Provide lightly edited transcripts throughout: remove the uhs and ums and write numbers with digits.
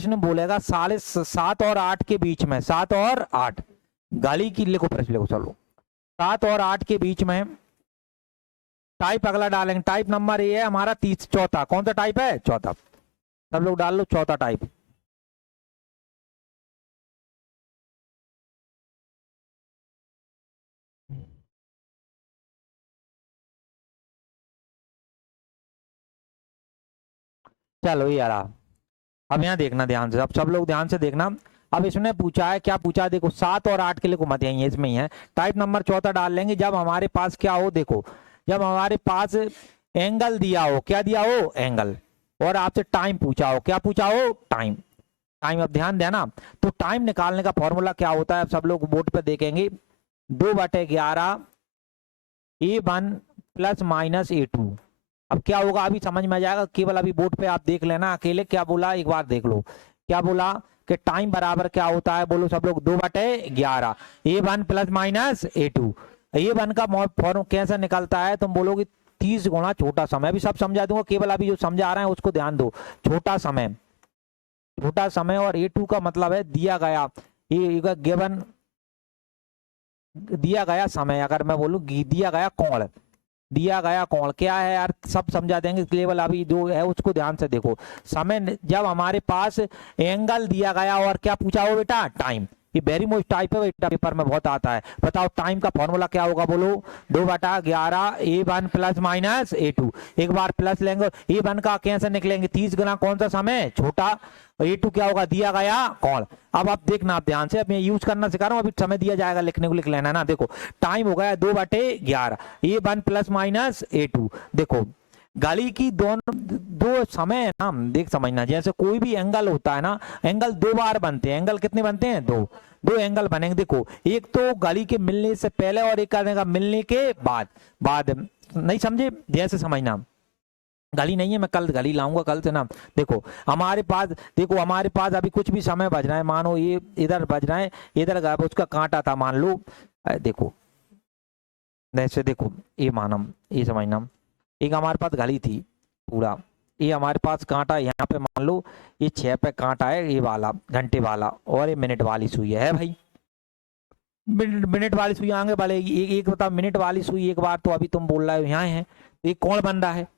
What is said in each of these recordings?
प्रश्न बोलेगा 7:30 और 8 के बीच में, 7 और 8 गाली की लिखो, प्रश्न लिखो, चलो 7 और 8 के बीच में टाइप अगला डालेंगे। टाइप नंबर ये है हमारा चौथा। कौन सा टाइप है? चौथा। सब लोग डाल लो चौथा टाइप। चलो ये आ रहा। अब यहाँ देखना ध्यान से, अब सब लोग ध्यान से देखना। अब इसने पूछा है, क्या पूछा है देखो, 7 और 8 के लिए मत यही इसमें ही है। टाइप नंबर चौथा डाल लेंगे जब हमारे पास क्या हो, देखो जब हमारे पास एंगल दिया हो, क्या दिया हो? एंगल। और आपसे टाइम पूछा हो, क्या पूछा हो? टाइम। टाइम, अब ध्यान देना। तो टाइम निकालने का फॉर्मूला क्या होता है, अब सब लोग बोर्ड पे देखेंगे। 2/11 A1 प्लस माइनस A2। अब क्या होगा अभी समझ में आ जाएगा, केवल अभी बोर्ड पे आप देख लेना अकेले। क्या बोला एक बार देख लो, क्या बोला कि टाइम बराबर क्या होता है, बोलो सब लोग 2/11 A1 plus minus A2। A1 का फॉर्म कैसे निकलता है, तुम बोलोगे 30 गुना छोटा समय। अभी सब समझा दूंगा, केवल अभी जो समझा रहे हैं उसको ध्यान दो। छोटा समय, छोटा समय, और A2 का मतलब है दिया गया, ये गिवन दिया गया समय। अगर मैं बोलूं दिया गया कोण, दिया गया कोण क्या है यार, सब समझा देंगे, केवल अभी जो है उसको ध्यान से देखो। समय जब हमारे पास एंगल दिया गया और क्या पूछा हो बेटा? टाइम। ये वेरी मोस्ट टाइप है बेटा, पेपर में बहुत आता है। बताओ टाइम का फॉर्मूला क्या होगा, बोलो 2/11 A1 प्लस माइनस A2। एक बार प्लस लेंगे, A1 का कैसे निकलेंगे? 30 गुना कौन सा समय? छोटा। A2 क्या होगा? दिया गया कोण। अब आप देखना, आप ध्यान से, अब मैं यूज करना सिखा रहा हूँ, अभी समय दिया जाएगा लिखने को, लिख लेना ना। देखो टाइम हो गया 2/11 A1 प्लस माइनस A2। देखो गाली की दोनों दो समय है ना, देख समझना, जैसे कोई भी एंगल होता है ना, एंगल 2 बार बनते हैं। एंगल कितने बनते हैं? 2। 2 एंगल बनेंगे। देखो एक तो गाली के मिलने से पहले और एक करने का मिलने के बाद। बाद नहीं समझे? जैसे समझना, गाली नहीं है, मैं कल गाली लाऊंगा कल से ना। देखो हमारे पास, देखो हमारे पास अभी कुछ भी समय बज रहा है, मानो ये इधर बज रहा है, इधर उसका कांटा था मान लो। देखो जैसे देखो ये मानम, ये समझना, एक हमारे पास घड़ी थी पूरा, ये हमारे पास कांटा यहाँ पे मान लो, ये 6 पे कांटा है, ये वाला घंटे वाला, और ये मिनट वाली सुई है भाई। मिनट वाली सुई आगे बढ़ेगी, एक बता मिनट वाली सुई एक बार, तो अभी तुम बोल रहे हो यहाँ है, तो ये कौन बन रहा है?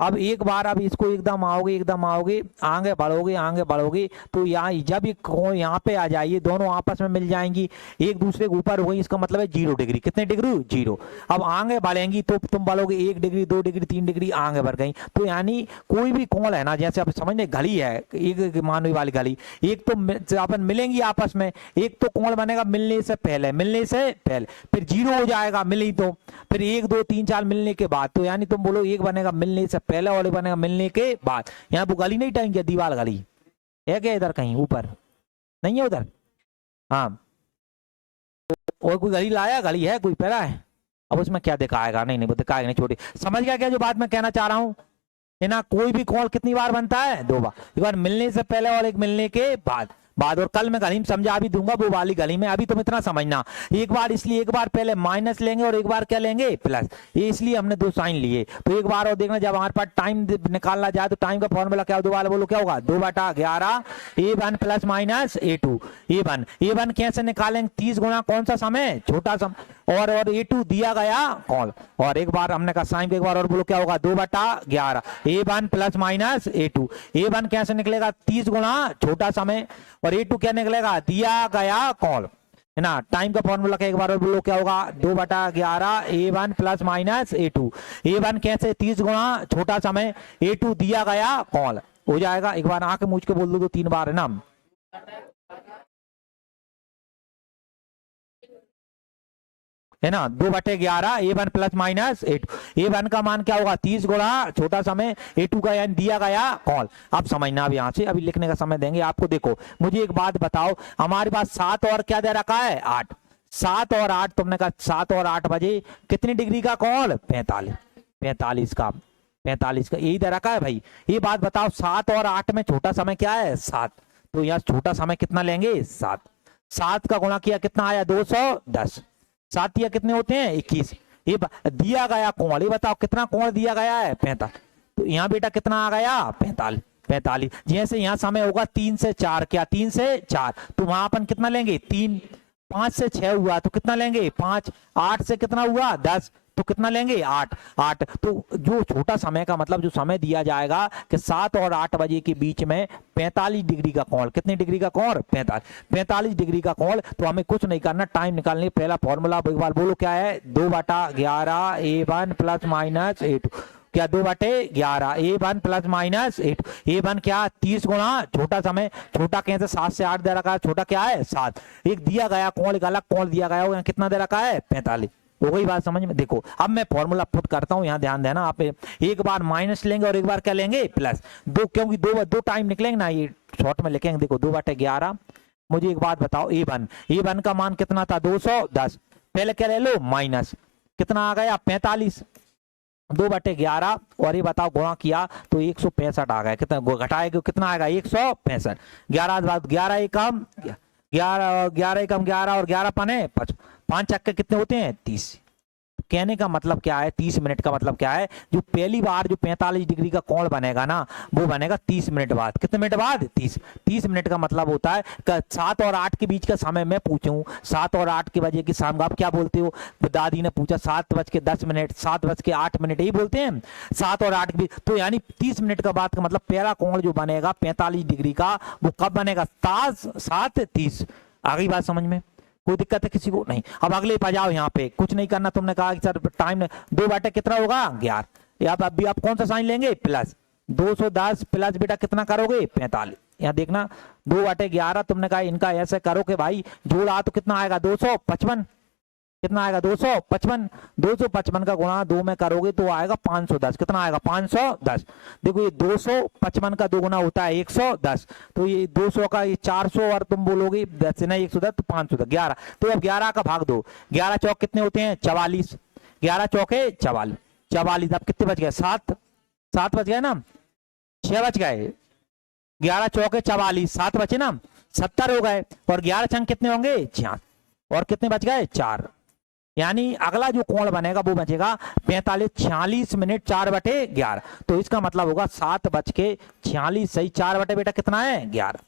अब एक बार अब इसको एकदम आओगे आगे बढ़ोगे तो यहाँ जब ये यहाँ पे आ जाइए, दोनों आपस में मिल जाएंगी, एक दूसरे के ऊपर हो गई, इसका मतलब है 0 डिग्री। कितने डिग्री? 0। अब आगे बढ़ेंगी तो तुम बढ़ोगे 1 डिग्री 2 डिग्री 3 डिग्री आगे बढ़ गई। तो यानी कोई भी कोण है ना, जैसे आप समझने घड़ी है, एक मानवी वाली घड़ी, एक तो अपन मिलेंगी आपस में, एक तो कोण बनेगा मिलने से पहले, फिर 0 हो जाएगा मिली तो, फिर 1 2 3 4 मिलने के बाद। तो यानी तुम बोलो एक बनेगा मिलने से पहले और एक बनेगा मिलने के बाद। यहाँ वो गली नहीं टाइम क्या, दीवार गली है क्या इधर कहीं ऊपर? नहीं है उधर? हाँ, और कोई गली लाया? गली है कोई पैरा है? अब उसमें क्या दिखाएगा? नहीं नहीं वो दिखाएगा नहीं, छोटी। समझ गया क्या जो बात मैं कहना चाह रहा हूँ? है ना, कोई भी कोण कितनी बार बनता है? 2 बार। एक बार मिलने से पहले और एक मिलने के बाद। और कल मैं गली में समझा भी दूंगा वो वाली गली में, अभी तुम इतना समझना। एक बार इसलिए एक बार पहले माइनस लेंगे और एक बार क्या लेंगे? प्लस। ये इसलिए हमने 2 साइन लिए। तो एक बार और देखना, जब हमारे पास टाइम निकालना जाए तो टाइम का फॉर्मूला क्या दोबारा बोलो, क्या होगा? 2/11 A1 plus minus A2। A1 कैसे निकालेंगे? 30 गुना कौन सा समय? छोटा समय। और A2 दिया गया कौन। और एक बार हमने कहा साइन, एक बार और बोलो क्या होगा? 2/11 A1 plus minus A2। A1 कैसे निकलेगा? 30 गुना छोटा समय, और A2 क्या निकलेगा? दिया गया कौन, है ना। टाइम का फॉर्मूला एक बार और बोलो क्या होगा? 2/11 A1 plus minus A2। A1 कैसे? 30 गुना छोटा समय, A2 दिया गया कौन हो जाएगा। एक बार आके मुझ के बोल दो 3 बार, है ना। है ना, 2/11 A1 plus minus A2। A1 का मान क्या होगा? 30 गुना छोटा समय, A2 का यानी दिया गया कौन। अब समझना, अब यहाँ से अभी लिखने का समय देंगे आपको। देखो मुझे एक बात बताओ, हमारे पास 7 और क्या दे रखा है? 8। 7 और 8, तुमने कहा 7 और 8 बजे कितनी डिग्री का कौन? 45। 45 का, 45 का यही दे रखा है भाई। ये बात बताओ, 7 और 8 में छोटा समय क्या है? 7। तो यहाँ छोटा समय कितना लेंगे? 7। 7 का गुणा किया कितना आया? 210। 7 या कितने होते हैं? 21। ये दिया गया कोण, ये बताओ कितना कोण दिया गया है? 45। तो यहाँ बेटा कितना आ गया? 45। 45। जैसे यहाँ समय होगा 3 से 4, क्या 3 से 4, तो वहां अपन कितना लेंगे 3। 5 से 6 हुआ तो कितना लेंगे 5। 8 से कितना हुआ 10 तो कितना लेंगे 8। 8 तो जो छोटा समय का मतलब जो समय दिया जाएगा कि 7 और 8 बजे के बीच में 45 डिग्री का कोण, कितने डिग्री का कोण 45 डिग्री का कोण। तो हमें कुछ नहीं करना, टाइम निकालने पहला फॉर्मूला एक बार बोलो क्या है, 2/11 A1 प्लस माइनस A2, क्या 2/11 A1 प्लस माइनस A1 क्या 30 गुणा छोटा समय, छोटा कैसे 7 से 8 दे रखा है, छोटा क्या है 7। एक दिया गया कोण, एक अलग कोण दिया गया हो, कितना दे रखा है 45। हो गई बात समझ में। देखो अब मैं फॉर्मूला पुट करता हूं, यहाँ ध्यान देना आप, एक बार माइनस लेंगे और एक बार क्या लेंगे प्लस। दो, क्योंकि दो टाइम निकलेंगे ना, ये शॉर्ट में लिखेंगे। देखो 2/11, मुझे एक बात बताओ A1 का मान कितना था 210, पहले क्या ले लो माइनस, कितना आ गया 45, 2/11 और ये बताओ गुणा किया तो 165 आ गया, कितना घटाएगा कितना आएगा 165। 11 बाद 11 एकम 11 और 11 पने 5 चक्के कितने होते हैं 30। कहने का मतलब क्या है, 30 मिनट का मतलब क्या है, जो पहली बार जो 45 डिग्री का कोण बनेगा ना वो बनेगा 30 मिनट बाद। कितने मिनट बाद 30 मिनट का मतलब होता है 7 और 8 के बीच का समय मैं पूछूं, 7 और 8 के बजे की शाम, आप क्या बोलते हो, दादी ने पूछा 7:10, 7:08 यही बोलते हैं 7 और 8 के बीच। तो यानी 30 मिनट का बाद का मतलब पहला कोण जो बनेगा 45 डिग्री का वो कब बनेगा 7:30। आ गई बात समझ में, कोई दिक्कत है किसी को नहीं। अब अगले पे जाओ, यहाँ पे कुछ नहीं करना, तुमने कहा कि सर टाइम 2 कितना होगा 11, अब अभी आप कौन सा साइन लेंगे प्लस, 210 प्लस बेटा कितना करोगे 45। यहाँ देखना 2/11 तुमने कहा इनका ऐसे करो कि भाई जोड़ा तो कितना आएगा 255, कितना आएगा 255, 255 का गुणा 2 में करोगे तो आएगा 510, कितना आएगा 510। देखो ये 255 का 2 गुना होता है 110, तो ये 200 का ये 400 और तुम बोलोगे 10 ना 110 तो 510 11। तो अब 11 का भाग दो, 11 चौक कितने होते हैं 44, 11 चौके 44, अब कितने बच गए 7 बच गए ना, 6 बच गए, 11 चौके 44, 7 बचे ना 70 हो गए, और 11 छंग कितने होंगे 6, और कितने बच गए 4। यानी अगला जो कोण बनेगा वो बचेगा 45, 46 मिनट 4/11। तो इसका मतलब होगा 7:46 सही, 4 बेटा कितना है 11।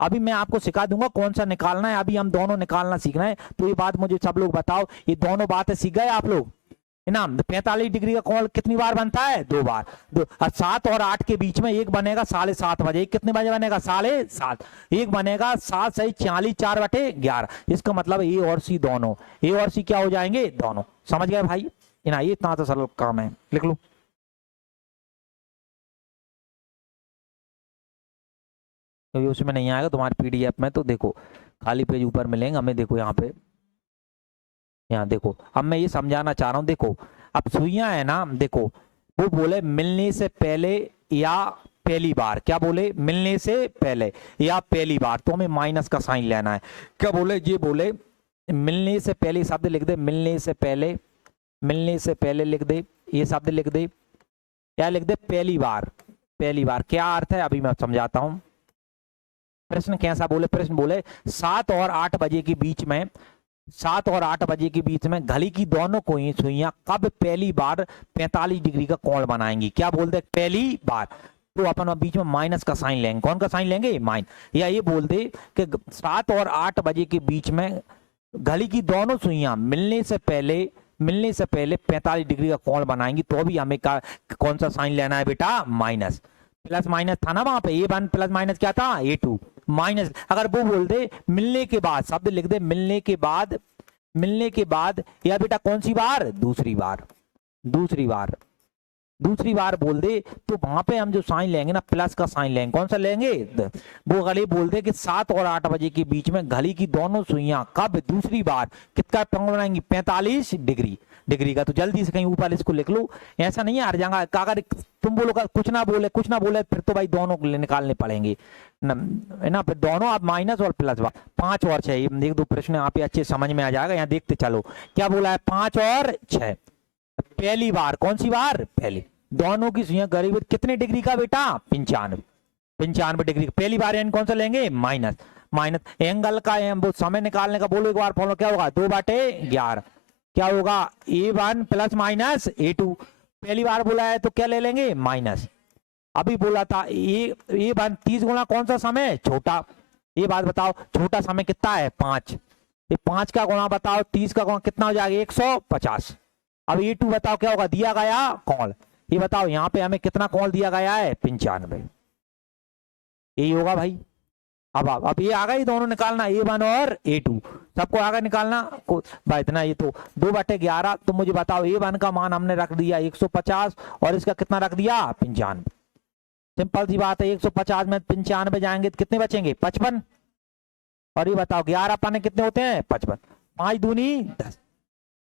अभी मैं आपको सिखा दूंगा कौन सा निकालना है, अभी हम दोनों निकालना सीखना है। तो ये बात मुझे सब लोग बताओ, ये दोनों बातें सीख गए आप लोग ना। 45 डिग्री का कोण कितनी बार बनता है 2 बार, 7 और 8 के बीच में एक बनेगा 7:30 बजे, कितने बजे बनेगा 7:30, एक बनेगा 7 सही 46, 4/11। इसका मतलब ए और सी दोनों, ए और सी क्या हो जाएंगे दोनों। समझ गए भाई ना, ये इतना तो सरल काम है, लिख लो। तो उसमें नहीं आएगा तुम्हारे पीडीएफ में, तो देखो खाली पेज ऊपर मिलेंगे हमें, देखो यहाँ पे, यहाँ देखो अब मैं ये समझाना चाह रहा हूँ। देखो अब सुइयां है ना, देखो वो बोले मिलने से पहले या पहली बार, क्या बोले मिलने से पहले या पहली बार, तो हमें माइनस का साइन लेना है। क्या बोले, ये बोले मिलने से पहले शब्द लिख दे, मिलने से पहले लिख दे, ये शब्द लिख दे, क्या लिख दे पहली बार। पहली बार क्या अर्थ है अभी मैं समझाता हूं। प्रश्न कैसा बोले, प्रश्न बोले 7 और 8 बजे के बीच में, 7 और 8 बजे के बीच में घड़ी की दोनों कोई सुइयां कब पहली बार 45 डिग्री का कोण बनाएंगी। क्या बोलते पहली बार, तो अपन बीच में माइनस का साइन लेंगे। कौन का साइन लेंगे माइन, या ये बोल दे कि 7 और 8 बजे के बीच में घड़ी की दोनों सुइयां मिलने से पहले 45 डिग्री का कोण बनाएंगी, तो भी हमें कौन सा साइन लेना है बेटा माइनस। प्लस माइनस था ना वहां पे, A1 प्लस माइनस क्या था A2 माइनस। अगर वो बोल दे मिलने के बाद, शब्द लिख दे मिलने के बाद, या बेटा कौन सी बार दूसरी बार बोल दे, तो वहां पे हम जो साइन लेंगे ना प्लस का साइन लेंगे। कौन सा लेंगे, वो घड़ी बोल दे कि 7 और 8 बजे के बीच में घड़ी की दोनों सुइयां कब दूसरी बार कितना कोण बनाएंगी 45 डिग्री का। तो जल्दी से कहीं ऊपर इसको लिख लो, ऐसा नहीं है हर जगह। अगर तुम बोलो कुछ ना बोले फिर तो भाई दोनों निकालने पड़ेंगे ना, फिर दोनों आप माइनस और प्लस 5 और 6, 1-2 प्रश्न यहाँ पे अच्छे समझ में आ जाएगा। यहाँ देखते चलो क्या बोला है 5 और 6। पहली बार कौन सी बार, पहली, दोनों की सुइयां करीब कितने डिग्री का बेटा 95 डिग्री। पहली बार यानी कौन सा लेंगे माइनस एंगल का, वो समय निकालने का बोलो एक बार फॉलो, क्या होगा 2/11, क्या होगा A1 प्लस माइनस A2। पहली बार बोला है तो क्या ले लेंगे माइनस, अभी बोला था ये 30 गुना कौन सा समय छोटा, ये बात बताओ छोटा समय कितना है 5, ये 5 का गुणा बताओ 30 का गुणा कितना हो जाएगा 150। अब E2 बताओ क्या होगा, दिया गया कोण, ये बताओ यहाँ पे हमें कितना कोण दिया गया है 95, यही होगा भाई। अब ये आ गई दोनों निकालना A1 और A2 सबको आगे निकालना भाई इतना, ये तो 2/11। तो मुझे बताओ A1 का मान हमने रख दिया 150 और इसका कितना रख दिया 95। सिंपल सी बात है, 150 में 95 जाएंगे तो कितने बचेंगे 55। और ये बताओ 11 पाने कितने होते हैं 55, 5 दूनी 10,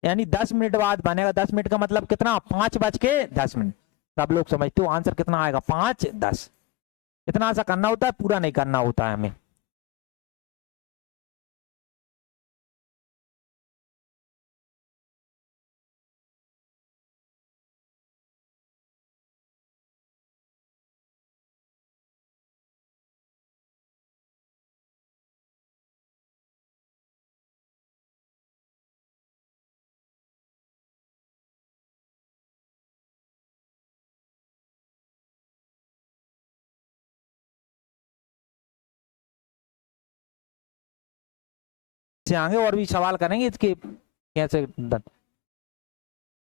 यानी 10 मिनट बाद बनेगा। 10 मिनट का मतलब कितना 5:10। सब लोग समझते हो आंसर कितना आएगा 5:10। इतना सा करना होता है, पूरा नहीं करना होता है हमें। से आगे और भी सवाल करेंगे इसके कैसे